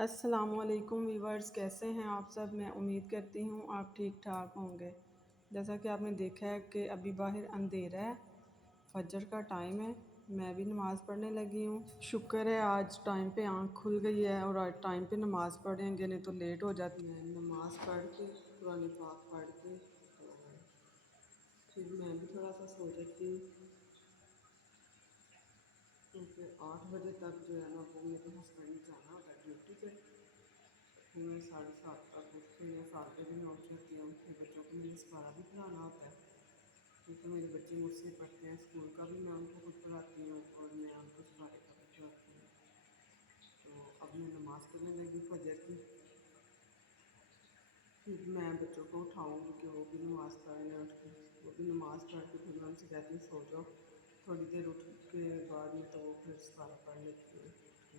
अस्सलामुअलैकुम वीवर्स, कैसे हैं आप सब। मैं उम्मीद करती हूँ आप ठीक ठाक होंगे। जैसा कि आपने देखा है कि अभी बाहर अंधेरा है, फजर का टाइम है। मैं भी नमाज़ पढ़ने लगी हूँ। शुक्र है आज टाइम पे आँख खुल गई है और आज टाइम पे नमाज़ पढ़ेंगे, नहीं तो लेट हो जाती है। नमाज़ पढ़ के कुरान पाक पढ़ के तो फिर मैं भी थोड़ा सा सो जाती हूँ, क्योंकि 8 बजे तक जो है ना वो मेरे हस्बैंड ने जाना होता है ड्यूटी पे। फिर मैं 7:30 तक उठ के या 7 बजे मैं उठ जाती हूँ। फिर बच्चों को मुझे सवारा भी पढ़ाना होता है, क्योंकि मेरे बच्चे मुझसे पढ़ते हैं। स्कूल का भी मैं उनको खुद पढ़ाती हूँ और मैं उनको सवारे का भी पढ़ाती हूँ। तो अब मैं नमाज़ पढ़ने लगी फजर की। फिर मैं बच्चों को उठाऊँगी कि वो भी नमाज़ पढ़ लें उठ के। वो भी नमाज़ पढ़ के फिर मैं उनसे कहती हूँ सो जाओ, थोड़ी देर उठ के बाद में तो वो फिर सवारा पढ़ लेती है उठ के।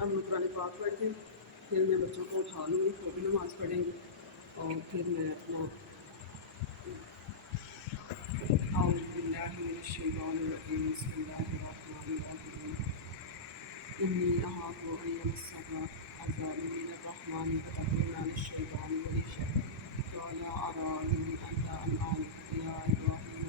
अब मैं कुरान पाक पढ़ के फिर मैं बच्चों को उठा लूँगी, वो भी नमाज़ पढ़ेंगे और फिर मैं अपना औज़ु बिल्लाहि मिनश शैतानिर रजीम बिस्मिल्लाहिर रहमानिर रहीम इन्नी अख़ाफ़ु अन यमस्सका अज़ाबुम मिनर रहमानि फ़तकुना लिश्शैतानि वलिय्या क़ाल अराग़िबुन अन्ता अन आलिहति या इब्राहीम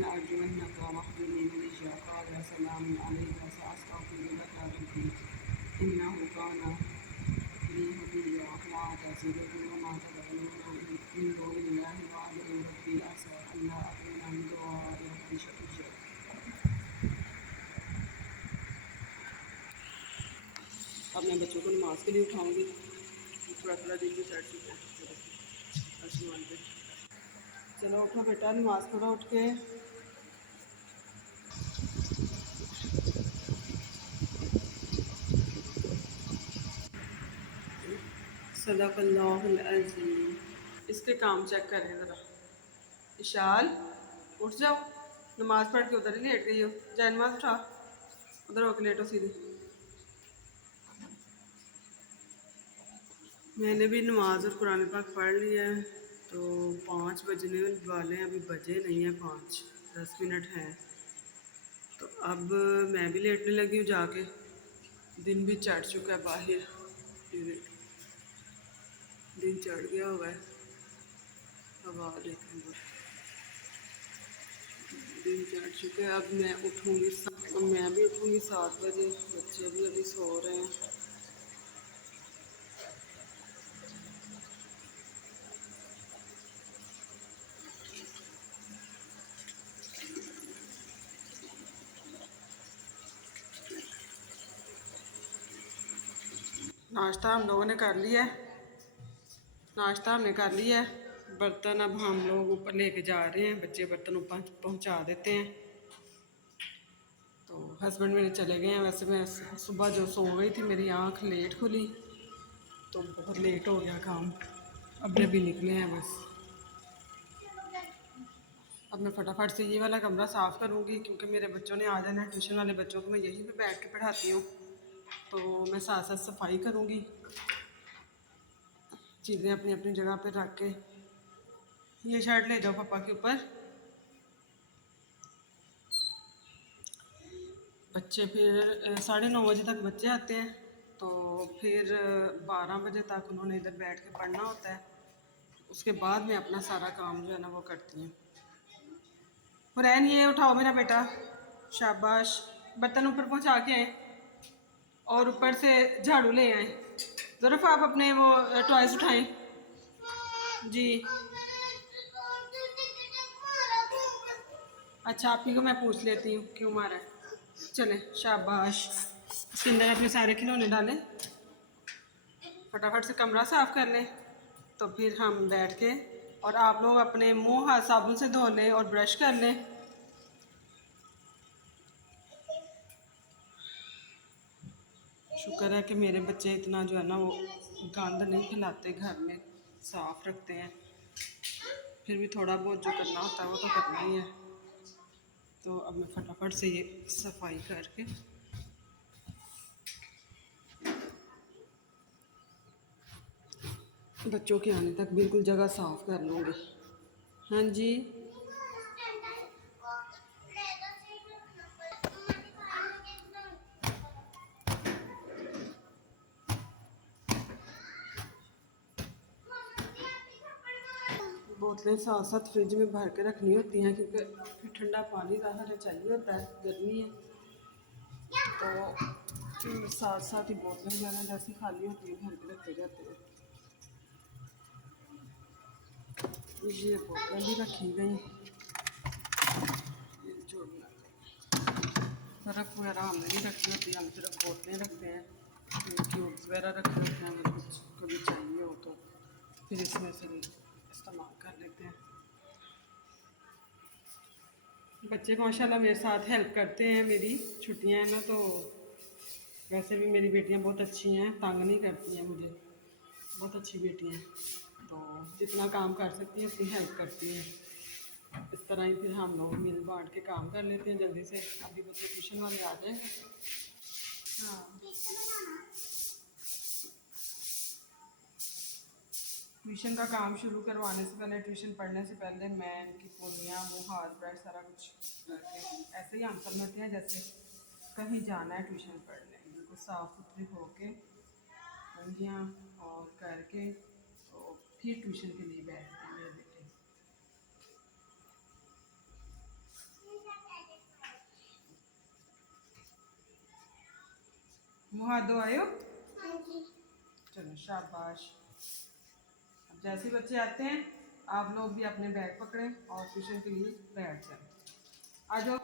लअरजुमन्नका वहजुरनी मलिय्या क़ाल सलामुन अलैका सअस्तग़फ़िरु लका रब्बी इन्नहु कान बी हफ़िय्या ला तज़िदुहु वमा तद'ूनहुम मिन दूनिल्लाहि वअद'ू रब्बी असा अल्ला अकूना min दुआइ रब्बी शक़िय्या। अब मैं बच्चों को नमाज के लिए उठाऊँगी। थोड़ा थोड़ा दिन भी चढ़ चुका है आसमान पे। चलो उठो बेटा, नमाज पढ़ो उठ के। सदक़ल्लाहुल अज़ीम। इसके काम चेक करें ज़रा। इशाल, उठ जाओ, नमाज पढ़ के उधर ही लेट गई हो। जाए नमाज उठा, उधर होकर लेटो सीधी। मैंने भी नमाज और कुरान पाक पढ़ लिया है। तो 5 बजने वाले हैं, अभी बजे नहीं है 5, 10 मिनट हैं। तो अब मैं भी लेटने लगी हूँ जाके। दिन भी चढ़ चुका है बाहर, दिन चढ़ गया हुआ है। हवा देखें, दिन चढ़ चुका है। अब मैं उठूँगी, मैं भी उठूँगी 7 बजे। बच्चे भी अभी सो रहे हैं। नाश्ता हम लोगों ने कर लिया है। नाश्ता हमने कर लिया है। बर्तन अब हम लोग ऊपर लेके जा रहे हैं। बच्चे बर्तन ऊपर पहुंचा देते हैं। तो हस्बैंड मेरे चले गए हैं। वैसे मैं सुबह जो सो गई थी, मेरी आँख लेट खुली तो बहुत लेट हो गया काम। अब मैं भी निकले हैं बस। अब मैं फटाफट से ये वाला कमरा साफ़ करूँगी, क्योंकि मेरे बच्चों ने आ जाना है। ट्यूशन वाले बच्चों को मैं यहीं पे बैठ के पढ़ाती हूँ, तो मैं साथ साथ सफाई करूँगी, चीज़ें अपनी अपनी जगह पर रख के। ये शर्ट ले जाओ पापा के ऊपर। बच्चे फिर 9:30 बजे तक बच्चे आते हैं, तो फिर 12 बजे तक उन्होंने इधर बैठ के पढ़ना होता है। उसके बाद मैं अपना सारा काम जो है ना वो करती हूँ। हुरैन, ये उठाओ मेरा बेटा, शाबाश। बर्तन ऊपर पहुँचा के आए और ऊपर से झाड़ू ले आए। ज़रूफ आप अपने वो टॉयज उठाएं जी। अच्छा, आप ही को मैं पूछ लेती हूँ क्यों मारा है। चले, शाबाश। इसके अंदर अपने सारे खिलौने डालें, फटाफट से कमरा साफ़ कर लें, तो फिर हम बैठ के और आप लोग अपने मुंह हाथ साबुन से धो लें और ब्रश कर लें। शुक्र है कि मेरे बच्चे इतना जो है ना वो गंद नहीं फैलाते, घर में साफ़ रखते हैं। फिर भी थोड़ा बहुत जो करना होता है वो तो करना ही है। तो अब मैं फटाफट से ये सफाई करके बच्चों के आने तक बिल्कुल जगह साफ़ कर लूँगी। हाँ जी, बोतलें साथ साथ फ्रिज में भर के रखनी होती हैं क्योंकि फिर ठंडा पानी ज़्यादा चाहिए होता है, गर्मी है। तो फिर साथ साथ ही बोतलें वगैरह जैसी खाली होती हैं भर के रखे जाते हैं। ये बोतलें भी रखी गई, ये जोड़ना बर्फ़ वगैरह हमने नहीं रखी होती, हम सिर्फ बोतलें रखते हैं, क्यूब्स वगैरह रखे होते हैं। अगर कुछ कभी चाहिए हो तो फिर इसमें से इस्तेमाल कर लेते हैं। बच्चे माशाल्लाह मेरे साथ हेल्प करते हैं, मेरी छुट्टियां हैं ना, तो वैसे भी मेरी बेटियां बहुत अच्छी हैं, तंग नहीं करती हैं मुझे, बहुत अच्छी बेटियां हैं। तो जितना काम कर सकती हैं उतनी हेल्प करती हैं। इस तरह ही फिर हम लोग मिल बांट के काम कर लेते हैं जल्दी से। अभी बच्चे ट्यूशन वाले आ जाएंगे। हाँ, ट्यूशन का काम शुरू करवाने से पहले, ट्यूशन पढ़ने से पहले मैं इनकी पूनियाँ, मुँह, हाथ, पैर सारा कुछ करके ऐसे ही हम समझते हैं जैसे कहीं जाना है ट्यूशन पढ़ने। बिल्कुल साफ़ सुथरी होके पूनियाँ और करके तो फिर ट्यूशन के लिए बैठते हैं मेरे बेटे। मुँह हाथ धो आयो? चलो शाबाश। अब जैसे ही बच्चे आते हैं आप लोग भी अपने बैग पकड़ें और ट्यूशन के लिए बैठ जाएं। आ जाओ।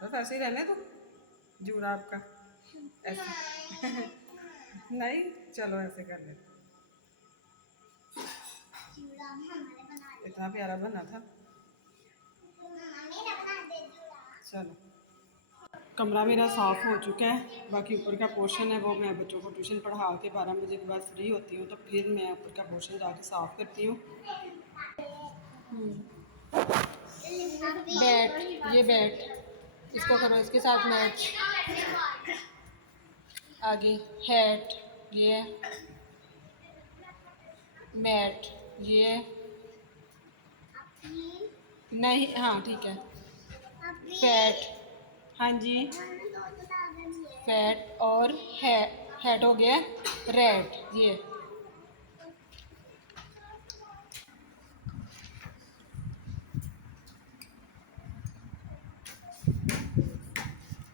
बस ऐसे ही रहने तो जूड़ा आपका ऐसे नहीं, चलो ऐसे कर ले। इतना प्यारा बना था। चलो, कमरा मेरा साफ़ हो चुका है। बाकी ऊपर का पोर्शन है वो मैं बच्चों को ट्यूशन पढ़ा के 12 बजे के बाद फ्री होती हूँ, तो फिर मैं ऊपर का पोर्शन जाके साफ़ करती हूँ। बैट, ये बैट इसको करो, इसके साथ मैच। आगे हैट, ये मैट, ये नहीं, हाँ ठीक है। फैट, हाँ जी, फैट और हैट हो गया रेड, ये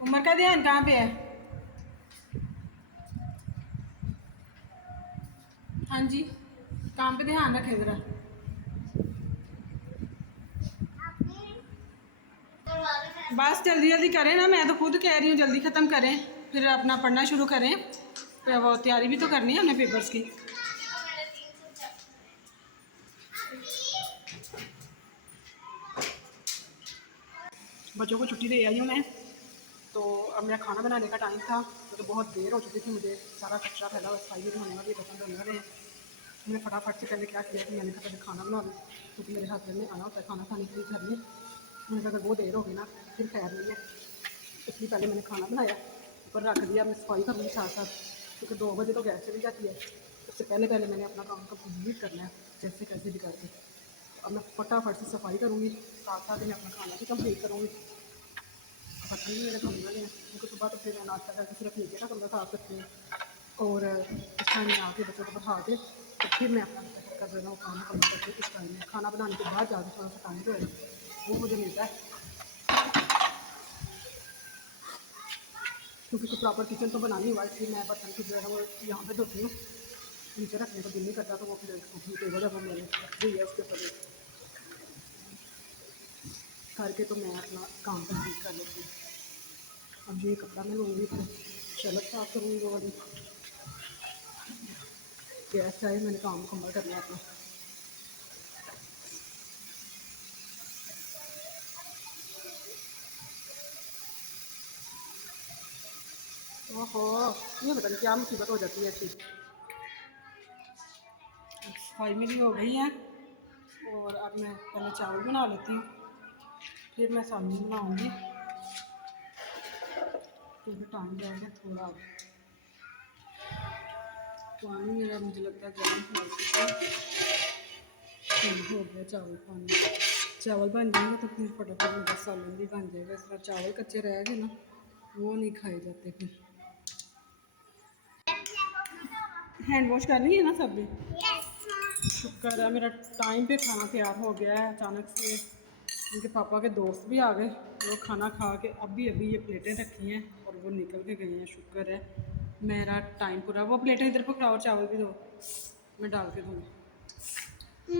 उम्र का ध्यान कहाँ पे है? हाँ जी, काम पे ध्यान रखें ज़रा। बस जल्दी जल्दी करें ना, मैं तो खुद कह रही हूँ जल्दी ख़त्म करें, फिर अपना पढ़ना शुरू करें। फिर वो तैयारी भी तो करनी है हमने पेपर्स की। बच्चों को छुट्टी दे आई हूँ मैं, तो अब मेरा खाना बनाने का टाइम था, तो बहुत देर हो चुकी थी, मुझे सारा कचरा फैला हुआ सफाई भी होने वाली है, बर्तन धोने वाले हैं। मैंने फटाफट से पहले क्या किया कि मैंने कहा पहले खाना बना लूँ, क्योंकि मेरे हस्बैंड ने आना होता है खाना खाने के लिए घर में। मैंने कहा अगर वो देर हो गई ना फिर खैर नहीं है, इसलिए पहले मैंने खाना बनाया, ऊपर रख दिया। मैं सफाई करूँगी साथ साथ, क्योंकि 2 बजे तो गैस चली जाती है। उससे पहले पहले मैंने अपना काम कंप्लीट करना है जैसे कैसे भी करके। अब मैं फटाफट से सफाई करूँगी, साथ साथ ही मैं अपना खाना भी कंप्लीट करूँगी। पता नहीं मेरे कमरे वाले हैं, क्योंकि सुबह तो फिर नाश्ता करके सिर्फ नीचे का कमरा साफ करती हूँ, और इस टाइम में आके बच्चों को बैठा के तो फिर मैं अपना कर रहा हूँ खाना कम करके। इस टाइम में खाना बनाने के बाद जाके थोड़ा सा टाइम जो है वो मुझे मिलता है, क्योंकि तो प्रॉपर किचन तो बनानी हुआ, इसलिए मैं बर्तन की जो है वो यहाँ पे धोती हूँ। नीचे रखने को दिल नहीं करता, तो वो फिर कुकिंग टेबल है वो मैंने रखी है, उसके ऊपर करके तो मैं अपना काम कंप्लीट कर लेती हूँ। अब ये कपड़ा मैं लूँगी, फिर शलक साफ करूँगी वो वाली। गैस चाहे मैंने काम मुकम्मल करना है अपना। ओहो, ये पता नहीं क्या मुसीबत हो जाती है ऐसी। सफाई मेरी हो गई है और अब मैं पहले चावल बना लेती हूँ, फिर मैं सब्जी बनाऊँगी। फिर टाइम जाएगा थोड़ा। पानी मेरा मुझे लगता है गर्म हो चुका है। हो गया चावल पानी, चावल बन जाएंगे तो फिर फटाफट मेरा सालन भी बन जाएगा। इस बार चावल कच्चे रह गए ना, वो नहीं खाए जाते फिर। हैंड वॉश करनी है ना सब भी। शुक्र है मेरा टाइम पे खाना तैयार हो गया है। अचानक से उनके पापा के दोस्त भी आ गए, वो खाना खा के अभी अभी ये प्लेटें रखी हैं और वो निकल के गए हैं। शुक्र है मेरा टाइम पूरा। वो प्लेटें इधर पकड़ाओ, चावल भी दो, मैं डाल के दूँगी।